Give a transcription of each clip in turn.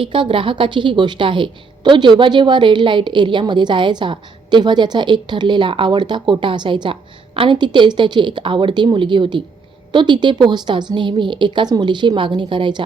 एका ग्राहकाची ही गोष्ट आहे. तो जेव्हा जेव्हा रेड लाईट एरियामध्ये जायचा तेव्हा त्याचा एक ठरलेला आवडता कोटा असायचा आणि तिथेच त्याची एक आवडती मुलगी होती. तो तिथे पोहोचताच नेहमी एकाच मुलीची मागणी करायचा.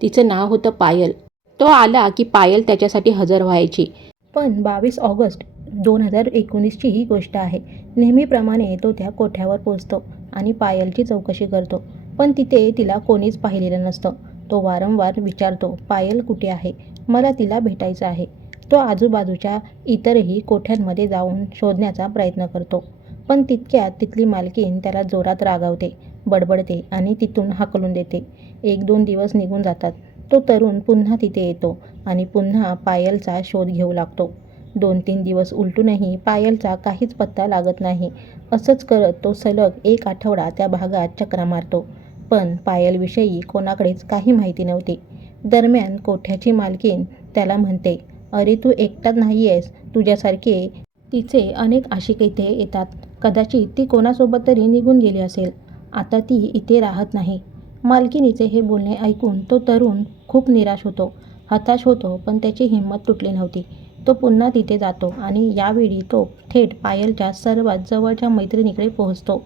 तिचं नाव होतं पायल. तो आला की पायल त्याच्यासाठी हजर व्हायची. पण 22 ऑगस्ट 2019ची ही गोष्ट आहे. नेहमीप्रमाणे तो त्या कोठ्यावर पोचतो आणि पायलची चौकशी करतो. पण तिथे तिला कोणीच पाहिलेलं नसतं. तो वारंवार विचारतो, पायल कुठे आहे? मला तिला भेटायचं आहे. तो आजूबाजूच्या इतरही कोठ्यांमध्ये जाऊन शोधण्याचा प्रयत्न करतो. पण तितक्यात तिथली मालकीण त्याला जोरात रागावते, बडबडते आणि तिथून हाकलून देते. 1-2 दिवस निघून जातात. तो तरुण पुन्हा तिथे येतो आणि पुन्हा पायलचा शोध घेऊ लागतो. 2-3 दिवस उलटूनही पायलचा काहीच पत्ता लागत नाही. असंच करत तो सलग 1 आठवडा त्या भागात चकरा मारतो. पण पायलविषयी कोणाकडेच काही माहिती नव्हती. दरम्यान कोठ्याची मालकीण त्याला म्हणते, अरे तू एकटाच नाही आहेस. तुझ्यासारखे तिचे अनेक आशिक इथे येतात. कदाचित ती कोणासोबत तरी निघून गेली असेल. आता ती इथे राहत नाही. मालकिणीचे हे बोलणे ऐकून तो तरुण खूप निराश होतो, हताश होतो. पण त्याची हिंमत तुटली नव्हती. तो पुन्हा तिथे जातो आणि यावेळी तो थेट पायलच्या सर्वात जवळच्या मैत्रिणीकडे पोहोचतो.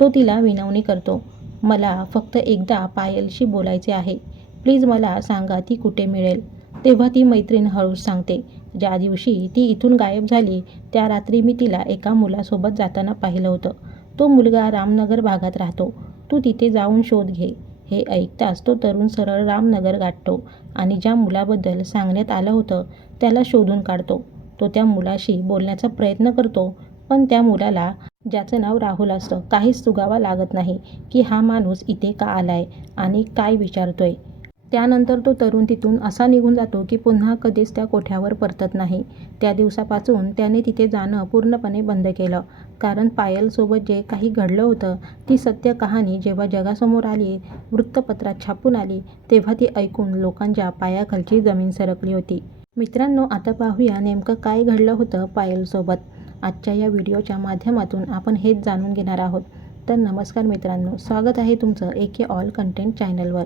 तो तिला विनवणी करतो, मला फक्त एकदा पायलशी बोलायचे आहे. प्लीज मला सांगा ती कुठे मिळेल. तेव्हा ती मैत्रीण हळूच सांगते, ज्या दिवशी ती इथून गायब झाली त्या रात्री मी तिला एका मुलासोबत जाताना पाहिलं होतं. तो मुलगा रामनगर भागात राहतो. तू तिथे जाऊन शोध घे. हे ऐकताच तो तरुण सरळ रामनगर गाठतो आणि ज्या मुलाबद्दल सांगण्यात आलं होतं त्याला शोधून काढतो. तो त्या मुलाशी बोलण्याचा प्रयत्न करतो. पण त्या मुलाला, ज्याचं नाव राहुल असतं, काहीच सुगावा लागत नाही की हा माणूस इथे का आलाय आणि काय विचारतोय. त्यानंतर तो तरुण तिथून असा निघून जातो की पुन्हा कधीच त्या कोठ्यावर परतत नाही. त्या दिवसापासून त्याने तिथे जाणं पूर्णपणे बंद केलं. कारण पायलसोबत जे काही घडलं होतं ती सत्य कहाणी जेव्हा जगासमोर आली, वृत्तपत्रात छापून आली, तेव्हा ती ऐकून लोकांच्या पायाखालची जमीन सरकली होती. मित्रांनो, आता पाहूया नेमकं काय घडलं होतं पायलसोबत. आजच्या या व्हिडिओच्या माध्यमातून आपण हेच जाणून घेणार आहोत. तर नमस्कार मित्रांनो, स्वागत आहे तुमचं AK ऑल कंटेंट चॅनलवर.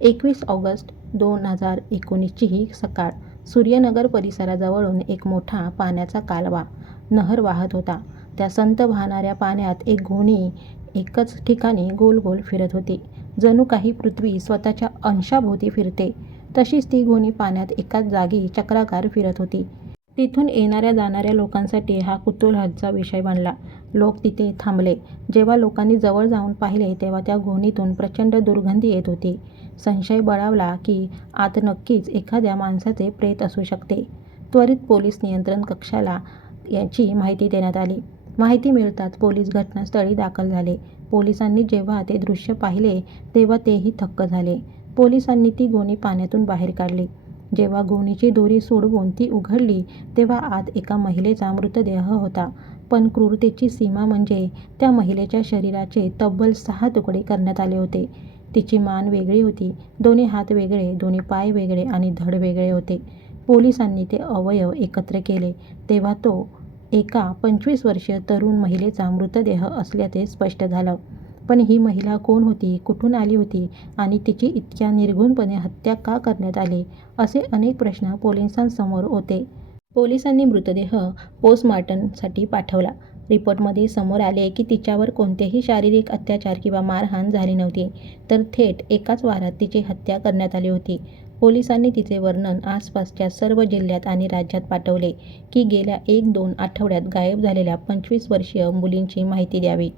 21 ऑगस्ट 2019ची ही सकाळ. सूर्यनगर परिसराजवळून एक मोठा पाण्याचा कालवा, नहर वाहत होता. त्या संत वाहणाऱ्या पाण्यात एक गोणी एकच ठिकाणी गोल गोल फिरत होती. जणू काही पृथ्वी स्वतःच्या अंशाभोवती फिरते तशीच ती गोणी पाण्यात एकाच जागी चक्राकार फिरत होती. तिथून येणाऱ्या जाणाऱ्या लोकांसाठी हा कुतूहलाचा विषय बनला. लोक तिथे थांबले. जेव्हा लोकांनी जवळ जाऊन पाहिले तेव्हा त्या गोणीतून प्रचंड दुर्गंधी येत होती. संशय बळावला की आत नक्कीच एखाद्या माणसाचे प्रेत असू शकते. त्वरित पोलीस नियंत्रण कक्षाला याची माहिती देण्यात आली. माहिती मिळताच पोलीस घटनास्थळी दाखल झाले. पोलिसांनी जेव्हा ते दृश्य पाहिले तेव्हा तेही थक्क झाले. पोलिसांनी ती गोणी पाण्यातून बाहेर काढली. जेव्हा गोणीची दोरी सोडवून ती उघडली तेव्हा आत एका महिलेचा मृतदेह होता. पण क्रूरतेची सीमा म्हणजे त्या महिलेच्या शरीराचे तब्बल 6 तुकडे करण्यात आले होते. तिची मान वेगळी होती, दोन्ही हात वेगळे, दोन्ही पाय वेगळे आणि धड वेगळे होते. पोलिसांनी ते अवयव एकत्र केले तेव्हा तो एका 25 वर्षीय तरुण महिलेचा मृतदेह असल्याचे स्पष्ट झालं. पण ही महिला कोण होती, कुठून आली होती आणि तिची इतक्या निर्घृणपणे हत्या का करण्यात आली, असे अनेक प्रश्न पोलिसांसमोर होते. पोलिसांनी मृतदेह पोस्टमॉर्टमसाठी पाठवला. रिपोर्टमध्ये समोर आले की तिच्यावर कोणतेही शारीरिक अत्याचार किंवा मारहाण झाली नव्हती, तर थेट एकाच वारात तिची हत्या करण्यात आली होती. पोलिसांनी तिचे वर्णन आसपासच्या सर्व जिल्ह्यात आणि राज्यात पाठवले की गेल्या 1-2 आठवड्यात गायब झालेल्या 25 वर्षीय मुलींची माहिती द्यावी.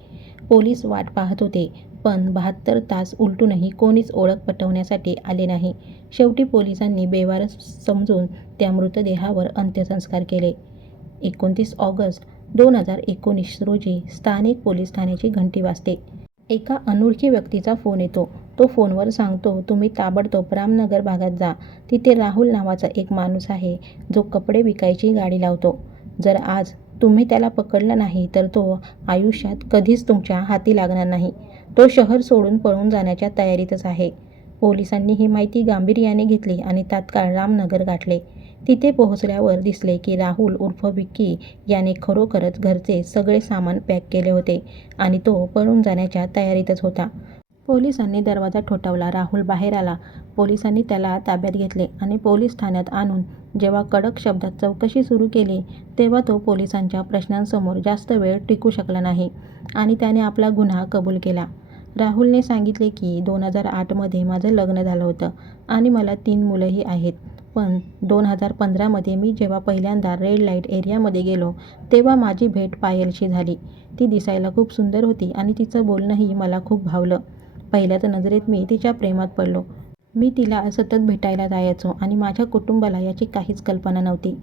पोलीस वाट पाहत होते, पण 72 तास उलटूनही कोणीच ओळख पटवण्यासाठी आले नाही. शेवटी पोलिसांनी बेवारस समजून त्या मृतदेहावर अंत्यसंस्कार केले. 29 ऑगस्ट 2019 रोजी स्थानिक पोलीस ठाण्याची घंटी वाजते. एका अनोळखी व्यक्तीचा फोन येतो. तो फोनवर सांगतो, तुम्ही ताबडतोब रामनगर भागात जा. तिथे राहुल नावाचा एक माणूस आहे जो कपडे विकायची गाडी लावतो. जर आज तुम्ही त्याला पकडलं नाही तर तो आयुष्यात कधीच तुमच्या हाती लागणार नाही. तो शहर सोडून पळून जाण्याच्या तयारीतच आहे. पोलिसांनी ही माहिती गांभीर्याने घेतली आणि तात्काळ रामनगर गाठले. तिथे पोहोचल्यावर दिसले की राहुल उर्फ विक्की याने खरोखरच घरचे सगळे सामान पॅक केले होते आणि तो पळून जाण्याच्या तयारीतच होता. पोलिसांनी दरवाजा ठोठावला. राहुल बाहेर आला. पोलिसांनी त्याला ताब्यात घेतले आणि पोलीस ठाण्यात आणून जेव्हा कडक शब्दात चौकशी सुरू केली तेव्हा तो पोलिसांच्या प्रश्नांसमोर जास्त वेळ टिकू शकला नाही आणि त्याने आपला गुन्हा कबूल केला. राहुलने सांगितले की 2008मध्ये माझं लग्न झालं होतं आणि मला 3 मुलंही आहेत. पण 2015मध्ये मी जेव्हा पहिल्यांदा रेड लाईट एरियामध्ये गेलो तेव्हा माझी भेट पायलशी झाली. ती दिसायला खूप सुंदर होती आणि तिचं बोलणंही मला खूप भावलं. पहिल्याच नजरेत मी तिच्या प्रेमात पडलो. मी तिला सतत भेटायला जायचो आणि माझ्या कुटुंबाला याची काहीच कल्पना नव्हती.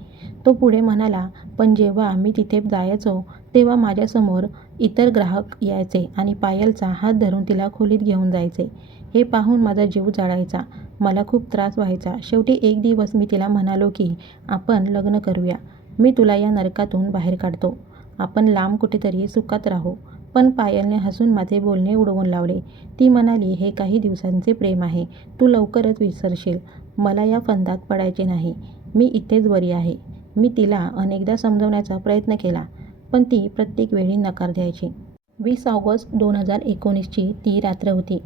तो पुढे म्हणाला, पण जेव्हा मी तिथे जायचो तेव्हा माझ्यासमोर इतर ग्राहक यायचे आणि पायलचा हात धरून तिला खोलीत घेऊन जायचे. हे पाहून माझा जीव जळायचा. मला खूप त्रास व्हायचा. शेवटी एक दिवस मी तिला म्हणालो की आपण लग्न करूया. मी तुला या नरकातून बाहेर काढतो. आपण लांब कुठेतरी सुखात राहू. पण पायलने हसून माझे बोलणे उडवून लावले. ती म्हणाली, हे काही दिवसांचे प्रेम आहे. तू लवकरच विसरशील. मला या फंदात पडायचे नाही. मी इथेच बरी आहे. मी तिला अनेकदा समजवण्याचा प्रयत्न केला, पण ती प्रत्येक वेळी नकार द्यायची. 20 ऑगस्ट 2019ची ती रात्र होती.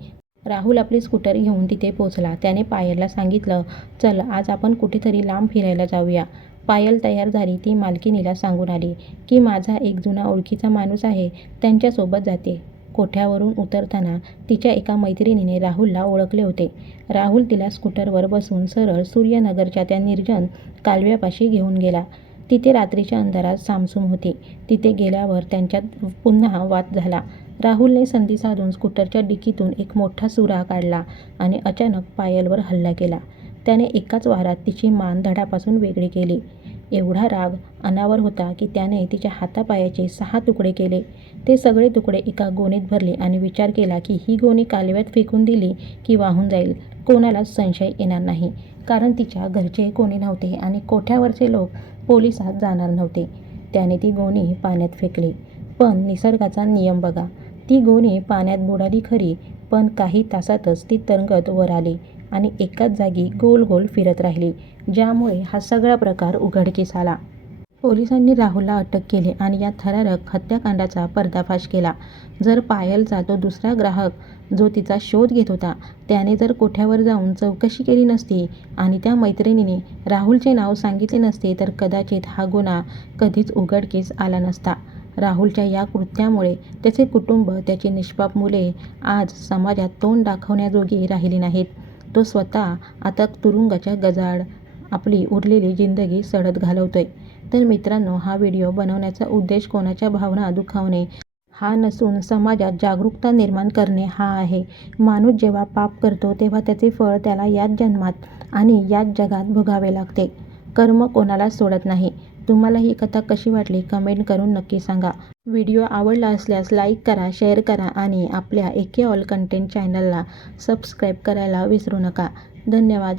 राहुल आपली स्कूटर घेऊन तिथे पोहोचला. त्याने पायलला सांगितलं, चल आज आपण कुठेतरी लांब फिरायला जाऊया. पायल तयार झाली. ती मालकिणीला सांगून आली की माझा एक जुना ओळखीचा माणूस आहे, त्यांच्यासोबत जाते. कोठ्यावरून उतरताना तिच्या एका मैत्रिणीने राहुलला ओळखले होते. राहुल तिला स्कूटरवर बसून सरळ सूर्यनगरच्या त्या निर्जन कालव्यापाशी घेऊन गेला. तिथे रात्रीच्या अंधारात सामसूम होती. तिथे गेल्यावर त्यांच्यात पुन्हा वाद झाला. राहुलने संधी साधून स्कूटरच्या डिकीतून एक मोठा सुरा काढला आणि अचानक पायलवर हल्ला केला. त्याने एकाच वारात तिची मान धडापासून वेगळी केली. एवढा राग अनावर होता की त्याने तिच्या हातापायाचे 6 तुकडे केले. ते सगळे तुकडे एका गोणीत भरले आणि विचार केला की ही गोणी कालव्यात फेकून दिली की वाहून जाईल. कोणालाच संशय येणार नाही, कारण तिच्या घरचे कोणी नव्हते आणि कोठ्यावरचे लोक पोलिसात जाणार नव्हते. त्याने ती गोणी पाण्यात फेकली. पण निसर्गाचा नियम बघा, ती गोणी पाण्यात बुडाली खरी, पण काही तासातच ती तरंगत वर आली आणि एकाच जागी गोल गोल फिरत राहिली, ज्यामुळे हा सगळा प्रकार उघडकीस आला. पोलिसांनी राहुलला अटक केली आणि या थरारक हत्याकांडाचा पर्दाफाश केला. जर पायलचा तो दुसरा ग्राहक जो तिचा शोध घेत होता त्याने जर कोठ्यावर जाऊन चौकशी केली नसती आणि त्या मैत्रिणीने राहुलचे नाव सांगितले नसते तर कदाचित हा गुन्हा कधीच उघडकीस आला नसता. राहुलच्या या कृत्यामुळे त्याचे कुटुंब, त्याची निष्पाप मुले आज समाजात तोंड दाखवण्याजोगी राहिली नाहीत. तो स्वतः आता तुरुंगाच्या गजाआड आपली उरलेली जिंदगी सडत घालवतोय. तर मित्रांनो, हा व्हिडिओ बनवण्याचा उद्देश कोणाच्या भावना दुखावणे हा नसून समाजात जागरूकता निर्माण करणे हा आहे. माणूस जेव्हा पाप करतो तेव्हा त्याचे फळ त्याला याच जन्मात आणि याच जगात भोगावे लागते. कर्म कोणाला सोडत नाही. तुम्हाला ही कथा कशी वाटली कमेंट करून नक्की सांगा. व्हिडिओ आवडला असल्यास लाईक करा, शेअर करा आणि आपल्या एके ऑल कंटेंट चॅनलला सबस्क्राईब करायला विसरू नका. धन्यवाद.